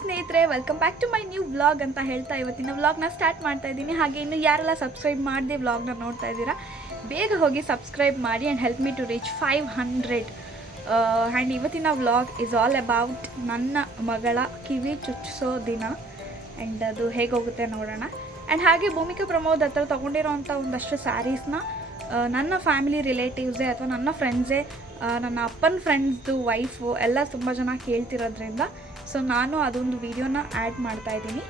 ಸ್ನೇಹಿತರೆ welcome back to my new vlog ಅಂತ ಹೇಳ್ತಾ ಇವತ್ತಿನ ವ್ಲಾಗ್ನ ಸ್ಟಾರ್ಟ್ ಮಾಡ್ತಾ ಇದ್ದೀನಿ. ಹಾಗೆ ಇನ್ನು ಯಾರೆಲ್ಲ ಸಬ್ಸ್ಕ್ರೈಬ್ ಮಾಡಿದೆ ವ್ಲಾಗ್ನ ನೋಡ್ತಾ ಇದ್ದೀರಾ, ಬೇಗ ಹೋಗಿ ಸಬ್ಸ್ಕ್ರೈಬ್ ಮಾಡಿ and help me to reach five hundred and ಇವತ್ತಿನ ವ್ಲಾಗ್ ಇಸ್ ಆಲ್ ಅಬೌಟ್ ನನ್ನ ಮಗಳ ಕಿವಿ ಚುಚ್ಚಿಸೋ ದಿನ ಆ್ಯಂಡ್ ಅದು ಹೇಗೆ ಹೋಗುತ್ತೆ ನೋಡೋಣ. ಆ್ಯಂಡ್ ಹಾಗೆ ಭೂಮಿಕಾ ಪ್ರಮೋದ್ ಹತ್ರ ತೊಗೊಂಡಿರೋವಂಥ ಒಂದಷ್ಟು ಸ್ಯಾರೀಸ್ನ ನನ್ನ ಫ್ಯಾಮಿಲಿ ರಿಲೇಟಿವ್ಸೇ ಅಥವಾ ನನ್ನ ಫ್ರೆಂಡ್ಸೇ ನನ್ನ ಅಪ್ಪನ ಫ್ರೆಂಡ್ಸ್ದು ವೈಫು ಎಲ್ಲ ತುಂಬ ಜನ ಕೇಳ್ತಿರೋದ್ರಿಂದ ಸೊ ನಾನು ಅದೊಂದು ವಿಡಿಯೋನ ಆ್ಯಡ್ ಮಾಡ್ತಾ ಇದ್ದೀನಿ.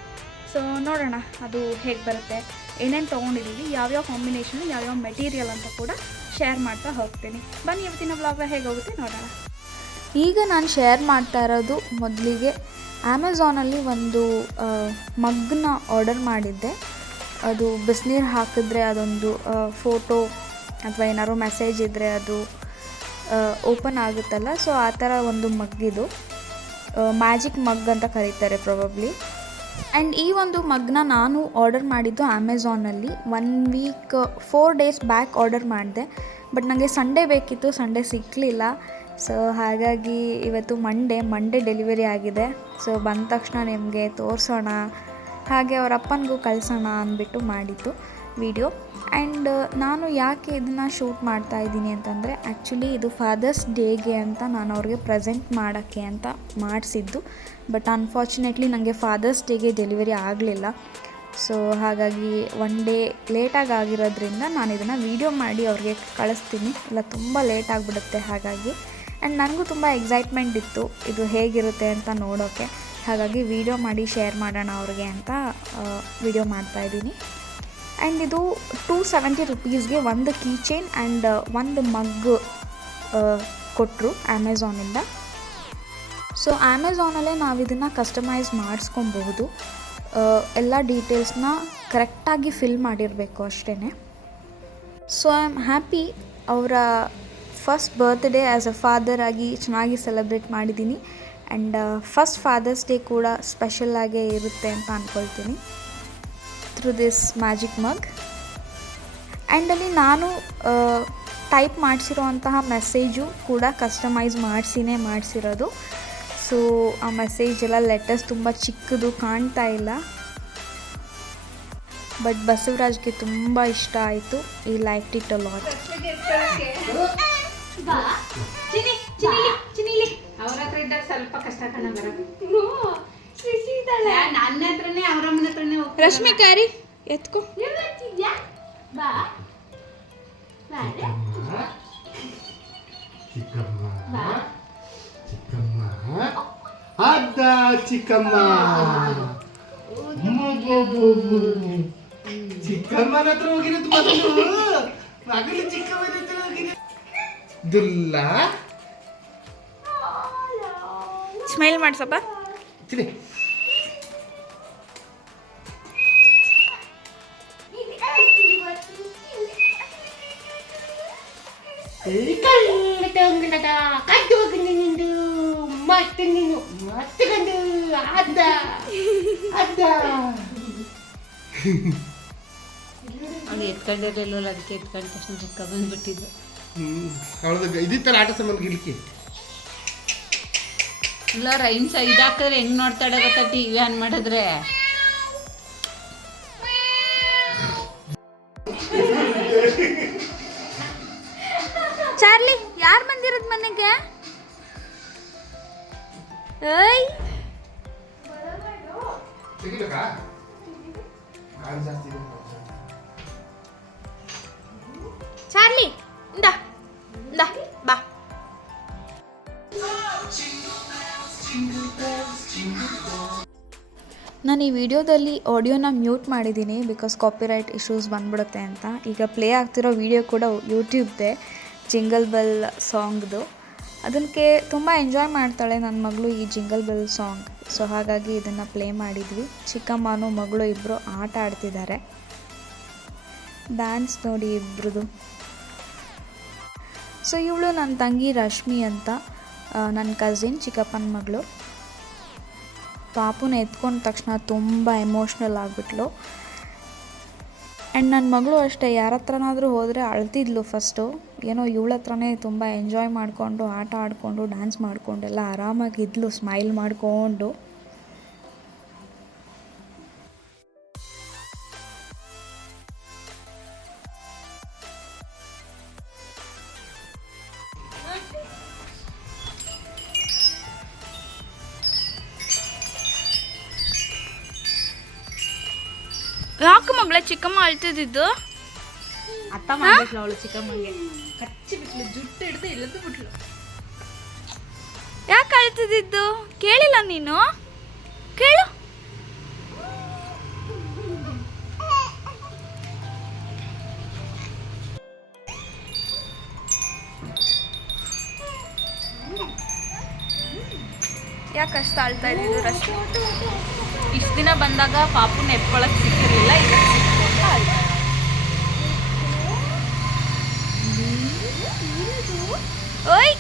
ಸೊ ನೋಡೋಣ, ಅದು ಹೇಗೆ ಬರುತ್ತೆ, ಏನೇನು ತೊಗೊಂಡಿದ್ದೀವಿ ಯಾವ್ಯಾವ ಕಾಂಬಿನೇಷನ್ ಯಾವ್ಯಾವ ಮೆಟೀರಿಯಲ್ ಅಂತ ಕೂಡ ಶೇರ್ ಮಾಡ್ತಾ ಹೋಗ್ತೀನಿ. ಬನ್ನಿ, ಇವತ್ತಿನ ಬ್ಲಾಗ ಹೇಗೆ ಹೋಗುತ್ತೆ ನೋಡೋಣ. ಈಗ ನಾನು ಶೇರ್ ಮಾಡ್ತಾ ಇರೋದು ಮೊದಲಿಗೆ ಅಮೆಝಾನಲ್ಲಿ ಒಂದು ಮಗ್ನ ಆರ್ಡರ್ ಮಾಡಿದ್ದೆ. ಅದು ಬಿಸಿನೀರು ಹಾಕಿದ್ರೆ ಅದೊಂದು ಫೋಟೋ ಅಥವಾ ಏನಾದ್ರು ಮೆಸೇಜ್ ಇದ್ದರೆ ಅದು ಓಪನ್ ಆಗುತ್ತಲ್ಲ ಸೊ ಆ ಥರ ಒಂದು ಮಗ್ಗಿದು. ಮ್ಯಾಜಿಕ್ ಮಗ್ ಅಂತ ಕರೀತಾರೆ ಪ್ರೊಬಬ್ಲಿ ಆ್ಯಂಡ್ ಈ ಒಂದು ಮಗ್ನ ನಾನು ಆರ್ಡರ್ ಮಾಡಿದ್ದು ಅಮೆಝಾನಲ್ಲಿ one week four days back order ಮಾಡಿದೆ. ಬಟ್ ನನಗೆ ಸಂಡೇ ಬೇಕಿತ್ತು ಸಂಡೇ ಸಿಗಲಿಲ್ಲ ಸೊ ಹಾಗಾಗಿ ಇವತ್ತು ಮಂಡೇ ಮಂಡೇ ಡೆಲಿವರಿ ಆಗಿದೆ. ಸೊ ಬಂದ ತಕ್ಷಣ ನಿಮಗೆ ತೋರಿಸೋಣ. ಹಾಗೆ ಅವರ ಅಪ್ಪನಿಗೂ ಕಳಿಸೋಣ ಅಂದ್ಬಿಟ್ಟು ಮಾಡಿದ್ದು ವಿಡಿಯೋ ಆ್ಯಂಡ್ ನಾನು ಯಾಕೆ ಇದನ್ನು ಶೂಟ್ ಮಾಡ್ತಾ ಇದ್ದೀನಿ ಅಂತಂದರೆ ಆ್ಯಕ್ಚುಲಿ ಇದು ಫಾದರ್ಸ್ ಡೇಗೆ ಅಂತ ನಾನು ಅವ್ರಿಗೆ ಪ್ರೆಸೆಂಟ್ ಮಾಡೋಕ್ಕೆ ಅಂತ ಮಾಡಿಸಿದ್ದು. ಬಟ್ ಅನ್ಫಾರ್ಚುನೇಟ್ಲಿ ನನಗೆ ಫಾದರ್ಸ್ ಡೇಗೆ ಡೆಲಿವರಿ ಆಗಲಿಲ್ಲ. ಸೊ ಹಾಗಾಗಿ ಒನ್ ಡೇ ಲೇಟಾಗಿ ಆಗಿರೋದ್ರಿಂದ ನಾನು ಇದನ್ನು ವೀಡಿಯೋ ಮಾಡಿ ಅವ್ರಿಗೆ ಕಳಿಸ್ತೀನಿ. ಇಲ್ಲ, ತುಂಬ ಲೇಟ್ ಆಗಿಬಿಡುತ್ತೆ ಹಾಗಾಗಿ. ಆ್ಯಂಡ್ ನನಗೂ ತುಂಬ ಎಕ್ಸೈಟ್ಮೆಂಟ್ ಇತ್ತು, ಇದು ಹೇಗಿರುತ್ತೆ ಅಂತ ನೋಡೋಕ್ಕೆ. ಹಾಗಾಗಿ ವೀಡಿಯೋ ಮಾಡಿ ಶೇರ್ ಮಾಡೋಣ ಅವ್ರಿಗೆ ಅಂತ ವೀಡಿಯೋ ಮಾಡ್ತಾಯಿದ್ದೀನಿ ಆ್ಯಂಡ್ ಇದು ಟೂ ಸೆವೆಂಟಿ ರುಪೀಸ್ಗೆ ಒಂದು ಕೀ ಚೈನ್ ಆ್ಯಂಡ್ ಒಂದು ಮಗ್ ಕೊಟ್ಟರು ಅಮೆಝಾನಿಂದ ಸೊ ಅಮೆಝಾನಲ್ಲೇ ನಾವು ಇದನ್ನು ಕಸ್ಟಮೈಸ್ ಮಾಡಿಸ್ಕೊಬಹುದು. ಎಲ್ಲ ಡೀಟೇಲ್ಸ್ನ ಕರೆಕ್ಟಾಗಿ ಫಿಲ್ ಮಾಡಿರಬೇಕು ಅಷ್ಟೇ ಸೊ ಐ ಆಮ್ ಹ್ಯಾಪಿ ಅವರ first birthday as a father ಆಗಿ ಚೆನ್ನಾಗಿ ಸೆಲೆಬ್ರೇಟ್ ಮಾಡಿದ್ದೀನಿ ಆ್ಯಂಡ್ ಫಸ್ಟ್ ಫಾದರ್ಸ್ ಡೇ ಕೂಡ ಸ್ಪೆಷಲ್ ಆಗೇ ಇರುತ್ತೆ ಅಂತ ಅಂದ್ಕೊಳ್ತೀನಿ through this magic mug and ಅಲ್ಲಿ ನಾನು ಟೈಪ್ ಮಾಡಿಸಿರುವಂತಹ ಮೆಸೇಜು ಕೂಡ ಕಸ್ಟಮೈಸ್ ಮಾಡಿಸಿನೇ ಮಾಡಿಸಿರೋದು. ಸೊ ಆ ಮೆಸೇಜ್ ಎಲ್ಲ ಲೆಟರ್ಸ್ ತುಂಬ ಚಿಕ್ಕದು ಕಾಣ್ತಾ ಇಲ್ಲ. ಬಟ್ ಬಸವರಾಜ್ಗೆ ತುಂಬ ಇಷ್ಟ ಆಯಿತು. ಈ ಲೈಕ್ ಇಟ್ ಅ ಲಾಟ್ ಅವ್ರ ಹತ್ರ ಇದ್ದಾಗ ಸ್ವಲ್ಪ ಕಷ್ಟ ಕಣ ನನ್ನ ಹತ್ರನೇ ಅವರಮ್ಮನ ಮನೆ ಹತ್ರನೇ ಹೋಗ್ತಾರೆ ರಶ್ಮಿ ಕ್ಯಾರಿ ಎತ್ಕೋ. ಚಿಕ್ಕಮ್ಮ. ಚಿಕ್ಕಮ್ಮ. ಅದ್ದ ಚಿಕ್ಕಮ್ಮ. ಮಗು. ಚಿಕ್ಕಮ್ಮನ ಹತ್ರ ಹೋಗಿರೋದು ಮೊದಲು. ಮಗಳು ಚಿಕ್ಕಮ್ಮನ ಹತ್ರ ಹೋಗಿರೋ ದುಲ್ಲ. ಸ್ಮೈಲ್ ಮಾಡ್ಸಪ್ಪ. ತಿಳಿ ಕಂಗಡದ ಕದ್ದು ಹೋಗಿ ನಿಂದು ಮತ್ತೆ ನೀನು ಮತ್ತೆ ಕಂಡು ಅದ್ದ ಅದ್ದ. ಹಂಗೆ ಎತ್ಕೊಂಡಿರಲಿಲ್ಲ ಅದಕ್ಕೆ ಎತ್ಕೊಂಡ ತಕ್ಷಣ ಚಿಕ್ಕ ಬಂದ್ಬಿಟ್ಟಿದ್ದು. ಅವಳದ ಇದಿತ್ತಲ್ಲ ಆಟ ಸಾಮಾನು ಗಿಲ್ಕಿ ಇಲ್ಲ ರೈನ್ಸ ಇದಾಕಿದ್ರೆ ಹೆಂಗ್ ನೋಡ್ತಾಳೆ ಗೊತ್ತಾ ಟಿ ವಿ ಆನ್ ಮಾಡಿದ್ರೆ? ಏಯ್. ತೆಗಿಬೇಕಾ? ಕಾಲು ಜಾಸ್ತಿ ಇದೆ. ಚಾರ್ಲಿ ಇಂದ ಇಂದ ಬಾ. ನಾನು ಈ ವಿಡಿಯೋದಲ್ಲಿ ಆಡಿಯೋನ ಮ್ಯೂಟ್ ಮಾಡಿದ್ದೀನಿ ಬಿಕಾಸ್ ಕಾಪಿರೈಟ್ ಇಶ್ಯೂಸ್ ಬಂದ್ಬಿಡುತ್ತೆ ಅಂತ. ಈಗ ಪ್ಲೇ ಆಗ್ತಿರೋ ವಿಡಿಯೋ ಕೂಡ ಯೂಟ್ಯೂಬ್ದೆ ಜಿಂಗಲ್ ಬೆಲ್ ಸಾಂಗ್ದು ಅದಕ್ಕೆ ತುಂಬ ಎಂಜಾಯ್ ಮಾಡ್ತಾಳೆ ನನ್ನ ಮಗಳು ಈ ಜಿಂಗಲ್ ಬೆಲ್ ಸಾಂಗ್ ಸೊ ಹಾಗಾಗಿ ಇದನ್ನು ಪ್ಲೇ ಮಾಡಿದ್ವಿ. ಚಿಕ್ಕಮ್ಮನು ಮಗಳು ಇಬ್ಬರು ಆಟ ಆಡ್ತಿದ್ದಾರೆ. ಡ್ಯಾನ್ಸ್ ನೋಡಿ ಇಬ್ರದು. ಸೊ ಇವಳು ನನ್ನ ತಂಗಿ ರಶ್ಮಿ ಅಂತ ನನ್ನ ಕಸಿನ್ ಚಿಕ್ಕಪ್ಪನ ಮಗಳು. ಪಾಪುನ ಎತ್ಕೊಂಡ ತಕ್ಷಣ ತುಂಬ ಎಮೋಷ್ನಲ್ ಆಗಿಬಿಟ್ಲು. ಆ್ಯಂಡ್ ನನ್ನ ಮಗಳು ಅಷ್ಟೇ, ಯಾರ ಹತ್ರನಾದರೂ ಹೋದರೆ ಅಳ್ತಿದ್ಲು ಫಸ್ಟು ಏನೋ ಇವಳ ಹತ್ರನೇ ತುಂಬ ಎಂಜಾಯ್ ಮಾಡಿಕೊಂಡು, ಆಟ ಆಡಿಕೊಂಡು ಡ್ಯಾನ್ಸ್ ಮಾಡಿಕೊಂಡೆಲ್ಲ ಆರಾಮಾಗಿದ್ಲು ಸ್ಮೈಲ್ ಮಾಡಿಕೊಂಡು. ಮಗಳ ಚಿಕ್ಕಮ್ಮ ಅಳ್ತಿದ್ದು ಅತ್ತ ಮಾಡ್ಬಿಟ್ಲು ಅವಳು ಚಿಕ್ಕಮ್ಮಂಗೆ. ಕಚ್ಚಿ ಬಿಟ್ಲು ಜುಟ್ಟು ಹಿಡ್ದು ಇಲ್ಲದ್ದು ಬಿಟ್ಲು. ಯಾಕೆ ಅಳ್ತಿದ್ದು ಕೇಳಿಲ್ಲ ನೀನು? ಕೇಳು. ಯಾಕೆ ಅಷ್ಟು ಅಳ್ತಾ ಇದ್ದಿದ್ದು ರಶ್ಮಿ? ಇಷ್ಟು ದಿನ ಬಂದಾಗ ಪಾಪುನ ಎತ್ಕೊಳಕ್ ಸಿಕ್ಕಿರಲಿಲ್ಲ ಈಗ ಅಳ್ತಾ ಓಯ್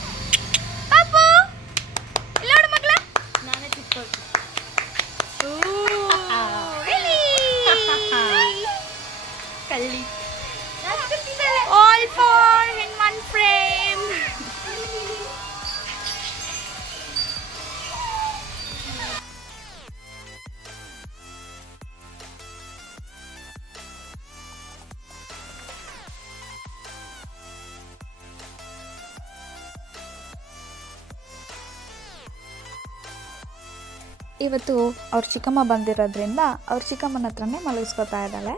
ಇವತ್ತು ಅವ್ರ ಚಿಕ್ಕಮ್ಮ ಬಂದಿರೋದ್ರಿಂದ ಅವ್ರ ಚಿಕ್ಕಮ್ಮನ ಹತ್ರನೇ ಮಲಗಿಸ್ಕೊತಾ ಇದ್ದಾಳೆ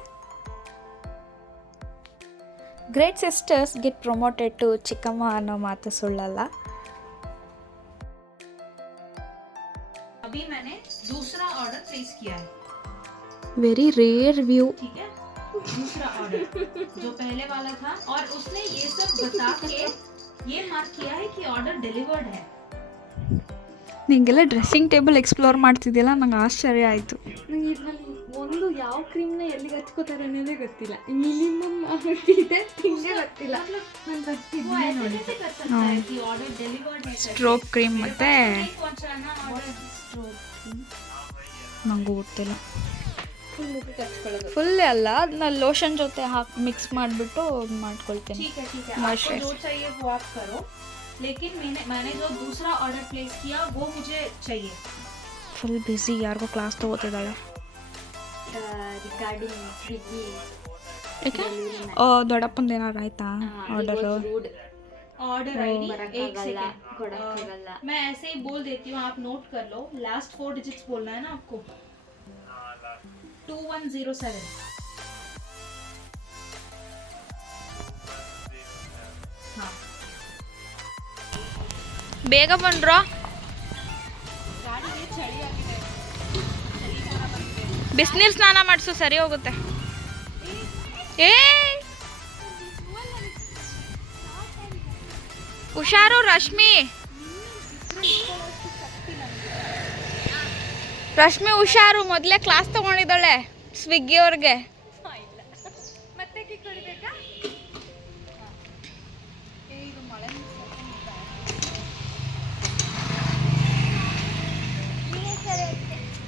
great sisters get promoted to ಚಿಕ್ಕಮ್ಮ ಅನ್ನೋ ಮಾತು ಸುಳ್ಳಲ್ಲ अभी मैंने दूसरा ऑर्डर प्लेस किया है ವೆರಿ ರೇರ್ ವ್ಯೂ ठीक है दूसरा ऑर्डर जो पहले वाला था और उसने ये सब बता के ये मार्क किया है कि ऑर्डर डिलीवर्ड है ನಿಂಗೆಲ್ಲ ಡ್ರೆಸ್ಸಿಂಗ್ ಟೇಬಲ್ ಎಕ್ಸ್ಪ್ಲೋರ್ ಮಾಡ್ತಿದ್ದಿಲ್ಲ ನಂಗೆ ಆಶ್ಚರ್ಯ ಆಯಿತು. ಒಂದು ಯಾವ ಕ್ರೀಮ್ನ ಎಲ್ಲಿಗೆ ಹಚ್ಕೋತಾರೆ ಅನ್ನೋದೇ ಗೊತ್ತಿಲ್ಲ. ಮಿನಿಮಮ್ ಇದೆ ನಿಮಗೆ ಗೊತ್ತಿಲ್ಲ. ಸ್ಟ್ರೋಕ್ ಕ್ರೀಮ್ ಮತ್ತೆ ನಂಗೆ ಗೊತ್ತಿಲ್ಲ. ಫುಲ್ ಅಲ್ಲ ಅದನ್ನ ಲೋಷನ್ ಜೊತೆ ಹಾಕಿ ಮಿಕ್ಸ್ ಮಾಡಿಬಿಟ್ಟು ಮಾಡ್ಕೊಳ್ತೇನೆ. ಮಾಯಶ್ಚರೈಸ್ है ठीक है आपको Moisturize. जो चाहिए वो आप करो लेकिन मैंने मैंने जो दूसरा ऑर्डर प्लेस किया वो मुझे चाहिए ಫುಲ್ ಬ್ಯುಸಿ ಯಾರಿಗೋ ಕ್ಲಾಸ್ ತೊಗೋತಿದ್ದಾಳೆ ರಿಗಾರ್ಡಿಂಗ್ ಸ್ವಿಗ್ಗಿ ಯಾಕೆ ಓ ದೊಡ್ಡಪ್ಪಂದು ಏನಾರು ಆಯ್ತಾ ಆರ್ಡರು ರೂಡ್ ऑर्डर आईडी एक ಬರಕ್ಕಾಗಲ್ಲ सेकंड ಕೊಡಕ್ಕಾಗಲ್ಲ मैं ऐसे ही बोल देती हूँ आप नोट कर लो लास्ट फोर डिजिट्स बोलना है ना आपको टू वन जीरो सेवन हाँ ಬೇಗ ಬಂದ್ರೋ? ಬಿಸಿನೀರು ಸ್ನಾನ ಮಾಡಿಸು ಸರಿ ಹೋಗುತ್ತೆ. ಏ! ಹುಷಾರು ರಶ್ಮಿ. ರಶ್ಮಿ ಹುಷಾರು ಮೊದಲೇ ಕ್ಲಾಸ್ ತಗೊಂಡಿದ್ದಾಳೆ ಸ್ವಿಗ್ಗಿ ಅವ್ರಿಗೆ.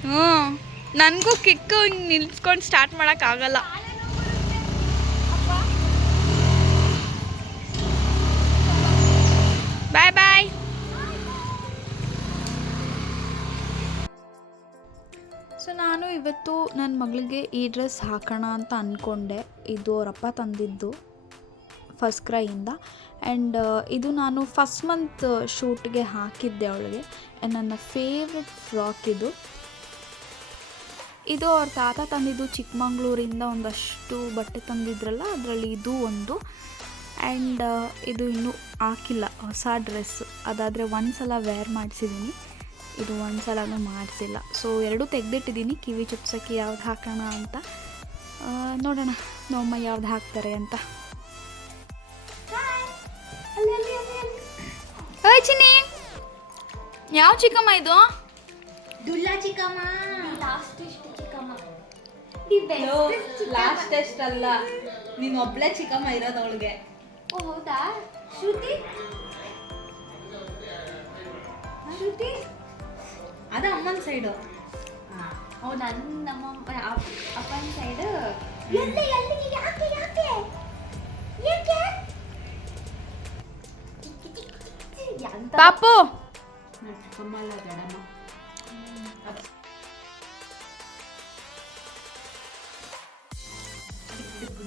ಹ್ಞೂ ನನಗೂ ಕಿಕ್ಕು ನಿಲ್ಸ್ಕೊಂಡು ಸ್ಟಾರ್ಟ್ ಮಾಡೋಕ್ಕಾಗಲ್ಲ ಬಾಯ್ ಬಾಯ್ ಸೊ ನಾನು ಇವತ್ತು ನನ್ನ ಮಗಳಿಗೆ ಈ ಡ್ರೆಸ್ ಹಾಕೋಣ ಅಂತ ಅಂದ್ಕೊಂಡೆ ಇದು ಅವರಪ್ಪ ತಂದಿದ್ದು ಫಸ್ಟ್ ಕ್ರೈಯಿಂದ ಆ್ಯಂಡ್ ಇದು ನಾನು ಫಸ್ಟ್ ಮಂತ್ ಶೂಟ್ಗೆ ಹಾಕಿದ್ದೆ ಅವಳಿಗೆ. ಆ್ಯಂಡ್ ನನ್ನ ಫೇವ್ರೆಟ್ ಫ್ರಾಕ್ ಇದು. ಇದು ಅವ್ರ ತಾತ ತಂದಿದ್ದು ಚಿಕ್ಕಮಂಗ್ಳೂರಿಂದ ಒಂದಷ್ಟು ಬಟ್ಟೆ ತಂದಿದ್ರಲ್ಲ ಅದರಲ್ಲಿ ಇದು ಒಂದು. ಆ್ಯಂಡ್ ಇದು ಇನ್ನೂ ಹಾಕಿಲ್ಲ ಹೊಸ ಡ್ರೆಸ್ಸು ಅದಾದರೆ ಒಂದು ಸಲ ವೇರ್ ಮಾಡಿಸಿದ್ದೀನಿ ಇದು ಒಂದು ಸಲನೂ ಮಾಡಿಸಿಲ್ಲ. ಸೊ ಎರಡೂ ತೆಗೆದಿಟ್ಟಿದ್ದೀನಿ ಕಿವಿ ಚುಪ್ಸಕ್ಕೆ ಯಾವ್ದು ಹಾಕೋಣ ಅಂತ. ನೋಡೋಣ ನಮ್ಮಮ್ಮ ಯಾವ್ದು ಹಾಕ್ತಾರೆ ಅಂತ. ಚಿನ್ನಿ! ಯಾವ ಚಿಕ್ಕಮ್ಮ ಇದು? ದುಲ್ಲಾ ಚಿಕ್ಕಮ್ಮ. ಲಾಸ್ಟ್ ಇಷ್ಟು. ಲಾಸ್ಟ್ ಟೆಸ್ಟ್ ಅಲ್ಲ. ನೀನ್ ಒಬ್ಳೆ ಚಿಕ್ಕಮ್ಮ ಇರೋದು ಅವಳಿಗೆ. ಓ ಹೌದಾ? ಶ್ರುತಿ? ಶ್ರುತಿ? ಅದ ಅಮ್ಮನ ಸೈಡು ಓ ನನ್ನ ನಮ್ಮ ಅಪ್ಪನ ಸೈಡ್ ಎಲ್ಲಿ ಎಲ್ಲಿ? ಯಾಕೆ? ಯಾಕೆ ಯಾಕೆ ಪಾಪು! ಕಮ್ಮಲ್ಲ ದಡಮ್ಮ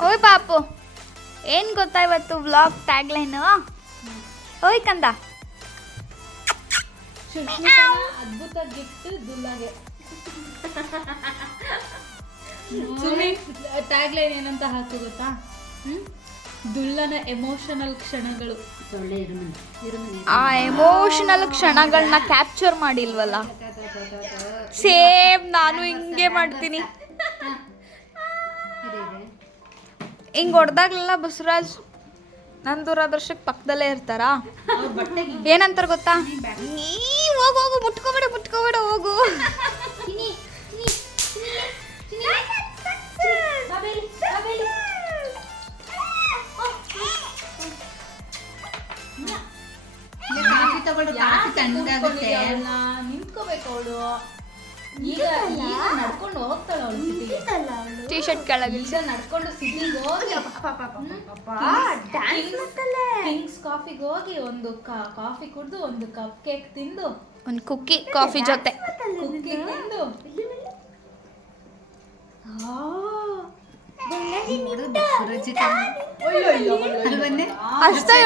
ಓಯ್ ಪಾಪು ಏನು ಗೊತ್ತಾ ಇವತ್ತು ವ್ಲಾಗ್ ಟ್ಯಾಗ್ಲೈನು ಓಯ್ ಕಂದ. ಅದ್ಭುತ ಗಿಫ್ಟ್ ದುಲ್ಲಾಗೆ. ಟ್ಯಾಗ್ ಲೈನ್ ಏನಂತ ಹಾಕು ಗೊತ್ತಾ? ದುಲ್ಲನ ಎಮೋಷನಲ್ ಕ್ಷಣಗಳು. ಆ ಎಮೋಷನಲ್ ಕ್ಷಣಗಳನ್ನ ಕ್ಯಾಪ್ಚರ್ ಮಾಡಿಲ್ವಲ್ಲ? ಸೇಮ್ ನಾನು ಹಿಂಗೆ ಮಾಡ್ತೀನಿ. ಹಿಂಗ್ ಹೊಡೆದಾಗ್ಲೆಲ್ಲ ಬಸವರಾಜ್ ನನ್ನ ದೂರದರ್ಶಕ್ ಪಕ್ಕದಲ್ಲೇ ಇರ್ತಾರಾ? ಏನಂತಾರ ಗೊತ್ತಾ? ನೀ ಹೋಗು ಹೋಗು ಮುಟ್ಕೋಬೇಡ ಮುಟ್ಕೋಬೇಡ ಹೋಗು. ನಿಂತ್ಕೋಬೇಕು ಅವಳು. ಈಗ ಈಗ ನಡ್ಕೊಂಡು ಹೋಗ್ತಾಳೆ ಅವಳು ಸಿಟಿಗೆ ಟೀ ಶರ್ಟ್ ಕೆಳಗೆ. ಈಗ ನಡ್ಕೊಂಡು ಸಿಟಿಗೆ ಹೋಗಿ. ಕಿಂಗ್ಸ್ ಕಾಫಿಗೆ ಹೋಗಿ ಒಂದು ಕಾಫಿ ಕುಡಿದು ಒಂದು ಕಪ್ ಕೇಕ್ ತಿಂದು. ಒಂದು ಕುಕ್ಕಿ ಕಾಫಿ ಜೊತೆ. ಕುಕ್ಕಿ ತಿಂದು. ಅಲ್ವನ್ನೇ ಅಷ್ಟೇ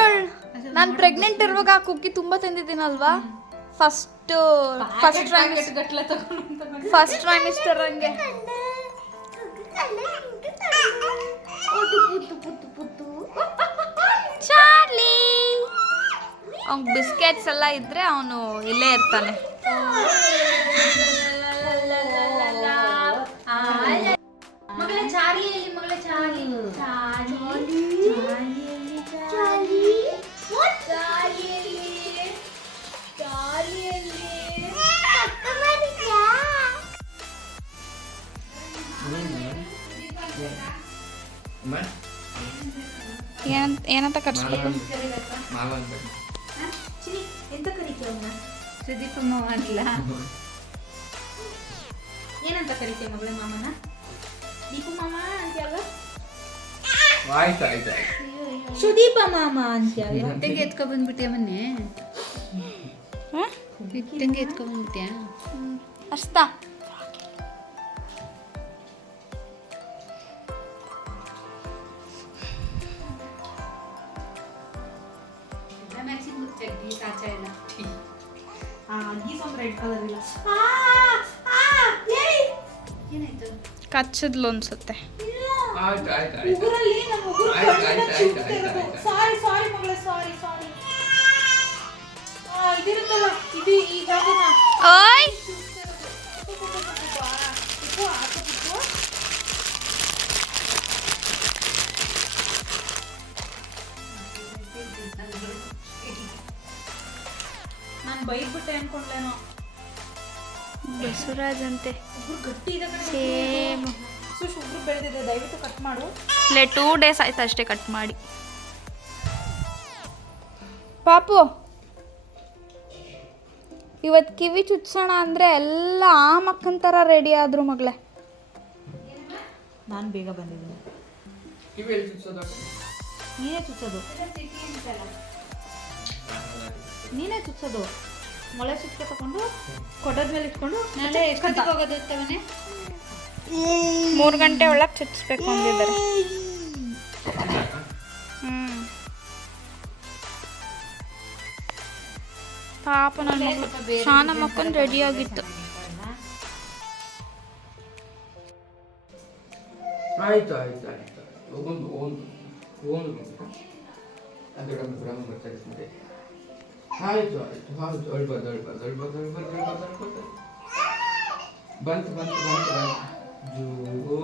ನಾನು ಪ್ರೆಗ್ನೆಂಟ್ ಇರುವಾಗ ಆ ಕುಕ್ಕಿ ತುಂಬಾ ತಿಂದಿದ್ದೀನಲ್ವಾ? ಫಸ್ಟ್ ಫಸ್ಟ್ ತಗೊಂಡು ಫಸ್ಟ್ ಟ್ರೈಮಿಸ್ಟರ್ ಹಂಗೆ. ಚಾರ್ಲಿ! ಅವ್ನ ಬಿಸ್ಕೆಟ್ಸ್ ಎಲ್ಲ ಇದ್ರೆ ಅವನು ಇಲ್ಲೇ ಇರ್ತಾನೆ. ಮಗಳ ಚಾರ್ಲಿ ಮಗಳ ಚಾರ್ಲಿ. ಏನಂತ ಏನಂತ ಅನ್ಬೇಕು ಎಂತ ಕರಿತೀಯ ಅವನ್ನ ಸುದೀಪಮ್ಮ ಅಂತಲ ಏನಂತ ಕರಿತೀಯ ಮಗಳ ಮಾಮನ? ದೀಪು ಮಾಮ ಅಂತ್ಯಲ್ವಾ? ಆಯ್ತು ಆಯ್ತು ಆಯ್ತು. ಸುದೀಪ ಮಾಮ ಅಂತ್ಯ ಇಟ್ಟಂಗೆ ಎತ್ಕೊ ಬಂದ್ಬಿಟ್ಟೆ ಮೊನ್ನೆ? ಇಟ್ಟಂಗೆ ಎತ್ಕೊ ಬಂದ್ಬಿಟ್ಯಾ? ಅಷ್ಟಾ ಗೀಸೊಂದು ರೆಡ್ ಕಲರ್ ಇಲ್ಲ ಏನಾಯ್ತು? ಕಚ್ಚದ್ಲು ಅನ್ಸುತ್ತೆ. ಉಗುರಲ್ಲಿ ನಮ್ಮ ಉಗುರು ಕಣ್ಣಿನ. ಸಾರಿ ಸಾರಿ ಮಗಳೇ ಸಾರಿ ಸಾರಿ ಆ, ಇದಿರುತ್ತಲ್ಲ ಇದು ಈ ಜಾಗನ. ಓಯ್! ನಾನು ಬೈದ್ಬಿಟ್ಟೆ ಅನ್ಕೊಂಡ್ಲೇನೋ. ಬಸವರಾಜ್ ಅಂತೆ ಉಗುರು ಗಟ್ಟಿ ಇದೆ ಕಣೆ. ಸೇಮ್. ಸುಶ್ ಉಗುರು ಬೆಳೆದಿದೆ ದಯವಿಟ್ಟು ಕಟ್ ಮಾಡು. ಇಲ್ಲೇ ಟೂ ಡೇಸ್ ಆಯ್ತು ಅಷ್ಟೇ ಕಟ್ ಮಾಡಿ. ಪಾಪು ಇವತ್ತು ಕಿವಿ ಚುಚ್ಚೋಣ ಅಂದರೆ ಎಲ್ಲ ಆ ಮಕ್ಕನ ಥರ ರೆಡಿ ಆದ್ರು ಮಗಳೇ. ನಾನು ಬೇಗ ಬಂದಿದ್ದೀನಿ. ಕಿವಿ ಎಲ್ಲಿ ಚುಚ್ಚೋದು ನೀನೇ ಚುಚ್ಚೋದು ನೀನೇ ಚುಚ್ಚೋದು ಮೊಳೆ ಸುತ್ತ ತಗೊಂಡು ಕೊಡದ ಮೇಲೆ ಇಟ್ಕೊಂಡು ನಾಳೆ ಎಷ್ಟೊತ್ತಿಗೆ ಹೋಗೋದು ಮನೆ ಮೂರು ಗಂಟೆ ಒಳಗೆ ಚುಚ್ಚಿಸ್ಬೇಕು ಅಂದಿದ್ದಾರೆ. ಹ್ಞೂ ಪಾಪ ನನ್ನ ಶಾನ ಮಕ್ಕಂದು ರೆಡಿ ಆಗಿತ್ತು. ಆಯ್ತು ಆಯ್ತು ಆಯ್ತು. ಒಂದು ಒಂದು ಒಂದು ಅದರ ಬ್ರಹ್ಮ ಬರ್ತಾರೆ ಆಯ್ತು ಆಯ್ತು ಹೌದು ಅಳ್ಬಾರ್ದು ಅಳ್ಬಾರ್ದು ಅಳ್ಬಾರ್ದು ಅಳ್ಬಾರ್ದು ಅಳ್ಬಾರ್ದು ಅಳ್ಬಾರ್ದು ಬಂತು ಬಂತು ಬಂತು ಬಂತು ಜೋ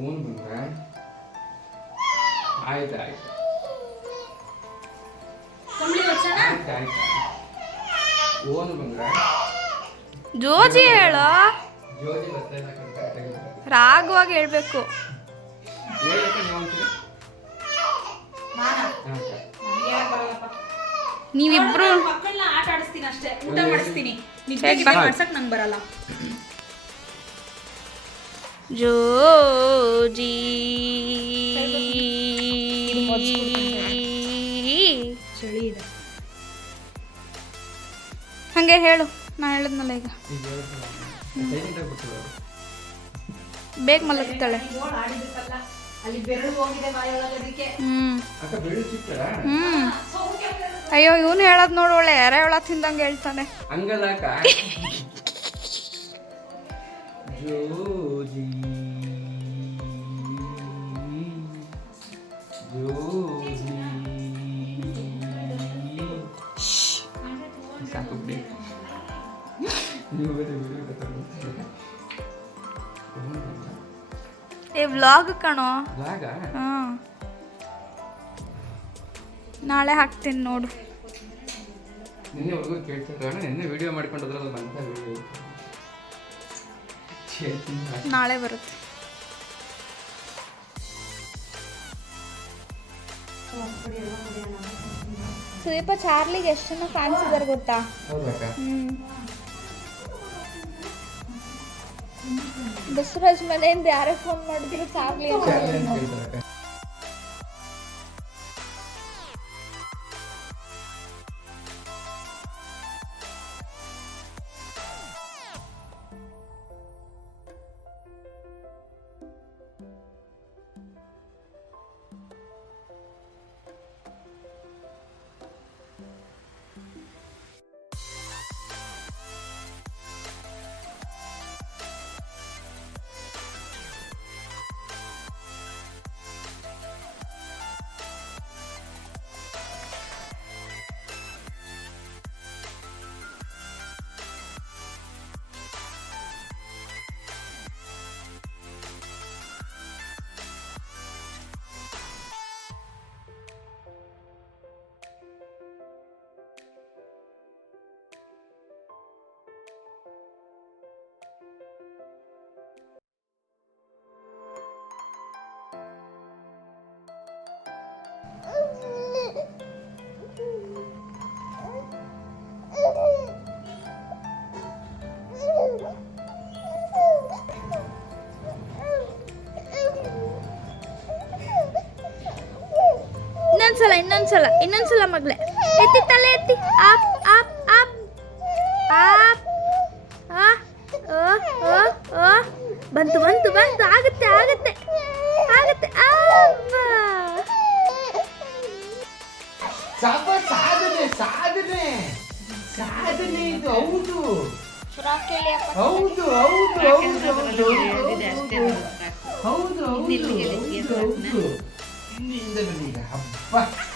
ಓನ್ ಬಂದ್ರ ಆಯ್ತು ಆಯ್ತು ಆಯ್ತು ಆಯ್ತು ಓನ್ ಬಂದ್ರ ಜೋಜಿ ಹೇಳೋ? ಜೋಜಿ ಬರ್ತಾ ಇಲ್ಲ ರಾಗವಾಗಿ ಹೇಳ್ಬೇಕು. ಹೇಳಕ್ಕೆ ನೀವು ಅಂತೀರಿ ಹಾಂ ನೀವಿಬ್ರು ಮಕ್ಕಳನ್ನ ಆಟ ಆಡಿಸ್ತೀನಿ ಅಷ್ಟೇ. ಊಟ ಮಾಡಿಸ್ತೀನಿ. ನಿದ್ದೆ ಗಿದ್ದೆ. ಮಾಡ್ಸಕ್ ನಂಗೆ ಬರಲ್ಲ. ಜೋಜಿ ಚಳಿ ಇದೆ. ಹಂಗೆ ಹೇಳು ನಾ ಹೇಳಿದ್ನಲ್ಲ ಈಗ. ಬೇಗ ಮಲಗ್ತಾಳೆ. ಹ್ಮ್. ಆಡಿದ್ದಕ್ಕಲ್ಲ ಅಯ್ಯೋ ಇವನು ಹೇಳದ್ ನೋಡು ಒಳ್ಳೆ ಯಾರೇ ಹೇಳ ತಿಂದಂಗೆ ಹೇಳ್ತಾನೆ. ಜೋಜಿ. ಜೋಜಿ. ಏ ವ್ಲಾಗ್ ಕಣೋ. ವ್ಲಾಗಾ ಹಾಂ ನಾಳೆ ಹಾಕ್ತೀನಿ ನೋಡು. ನಿನ್ನೆ ಹುಡುಗರು ಕೇಳ್ತಿದ್ರು ನಿನ್ನೆ ವಿಡಿಯೋ ಅದು ಅಂತ. ವಿಡಿಯೋ ನಾಳೆ ಬರುತ್ತೆ. ಸುದೀಪ ಚಾರ್ಲಿಗೆ ಎಷ್ಟು ಜನ ಫ್ಯಾನ್ಸ್ ಇದ್ದಾರೆ ಗೊತ್ತಾ? ದಸರಾಜ್ ಮನೆಯಿಂದ ಯಾರೇ ಫೋನ್ ಮಾಡಿದ್ರು ಚಾರ್ಲಿ ಅಂತ. inan sala, inan sala magla. Eti taleti up, up, up, up. Ah, oh, oh, oh. Bantu, bantu, bantu, agate, agate. Agate, apa? Sapa sadne? Sadne? Sadne itu, audu. Surakeli apa? Audu, audu, audu, audu. Audu, audu, audu, audu. Ini indah banget.